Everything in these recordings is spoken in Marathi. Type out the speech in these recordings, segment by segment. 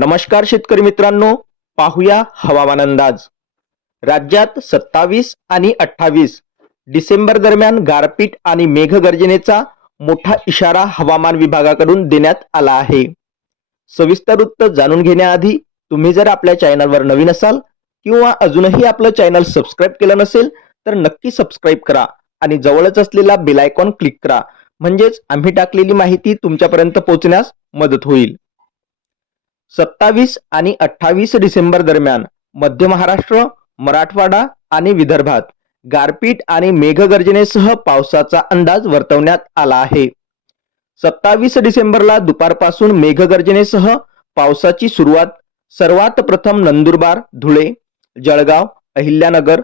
नमस्कार शेतकरी मित्रांनो पाहूया हवामान अंदाज. राज्यात सत्तावीस आणि अठ्ठावीस डिसेंबर दरम्यान गारपीट आणि मेघगर्जनेचा मोठा इशारा हवामान विभागाकडून देण्यात आला आहे. सविस्तर वृत्त जाणून घेण्याआधी तुम्ही जर आपल्या चॅनलवर नवीन असाल किंवा अजूनही आपलं चॅनल सबस्क्राईब केलं नसेल तर नक्की सबस्क्राईब करा आणि जवळच असलेला बेलायकॉन क्लिक करा. म्हणजेच आम्ही टाकलेली माहिती तुमच्यापर्यंत पोहोचण्यास मदत होईल. सत्तावीस आणि अठ्ठावीस डिसेंबर दरम्यान मध्य महाराष्ट्र मराठवाडा आणि विदर्भात गारपीट आणि मेघगर्जनेसह पावसाचा अंदाज वर्तवण्यात आला आहे. सत्तावीस डिसेंबरला दुपारपासून मेघगर्जनेसह पावसाची सुरुवात सर्वात प्रथम नंदुरबार धुळे जळगाव अहिल्यानगर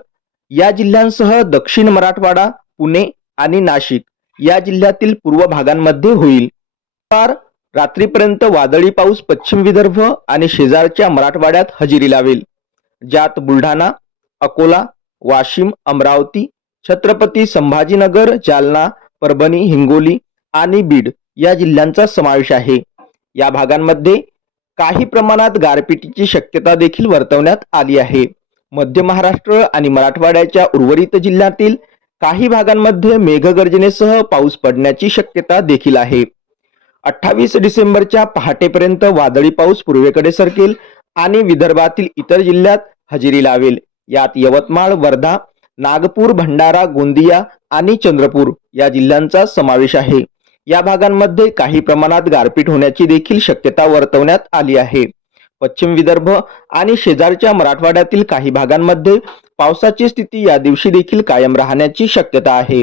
या जिल्ह्यांसह दक्षिण मराठवाडा पुणे आणि नाशिक या जिल्ह्यातील पूर्व भागांमध्ये होईल. रात्रीपर्यंत वादळी पाऊस पश्चिम विदर्भ आणि शेजारच्या मराठवाड्यात हजेरी लावेल. ज्यात बुलढाणा अकोला वाशिम अमरावती छत्रपती संभाजीनगर जालना परभणी हिंगोली आणि बीड या जिल्ह्यांचा समावेश आहे. या भागांमध्ये काही प्रमाणात गारपिटीची शक्यता देखील वर्तवण्यात आली आहे. मध्य महाराष्ट्र आणि मराठवाड्याच्या उर्वरित जिल्ह्यातील काही भागांमध्ये मेघगर्जनेसह पाऊस पडण्याची शक्यता देखील आहे. अठ्ठावीस डिसेंबरच्या पहाटेपर्यंत वादळी पाऊस पूर्वेकडे सरकेल आणि विदर्भातील इतर जिल्ह्यात हजेरी लावेल. यात यवतमाळ वर्धा नागपूर भंडारा गोंदिया आणि चंद्रपूर या जिल्ह्यांचा समावेश आहे. या भागांमध्ये काही प्रमाणात गारपीट होण्याची देखील शक्यता वर्तवण्यात आली आहे. पश्चिम विदर्भ आणि शेजारच्या मराठवाड्यातील काही भागांमध्ये पावसाची स्थिती या दिवशी देखील कायम राहण्याची शक्यता आहे.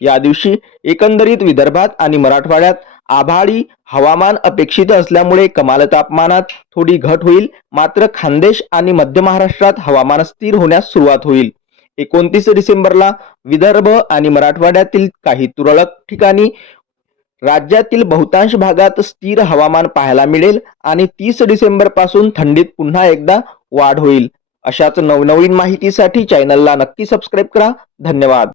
या दिवशी एकंदरीत विदर्भात आणि मराठवाड्यात आभाळी हवामान अपेक्षित असल्यामुळे कमाल तापमानात थोडी घट होईल. मात्र खानदेश आणि मध्य महाराष्ट्रात हवामान स्थिर होण्यास सुरुवात होईल. एकोणतीस डिसेंबरला विदर्भ आणि मराठवाड्यातील काही तुरळक ठिकाणी राज्यातील बहुतांश भागात स्थिर हवामान पाहायला मिळेल आणि तीस डिसेंबरपासून थंडीत पुन्हा एकदा वाढ होईल. अशाच नवनवीन माहितीसाठी चॅनलला नक्की सबस्क्राईब करा. धन्यवाद.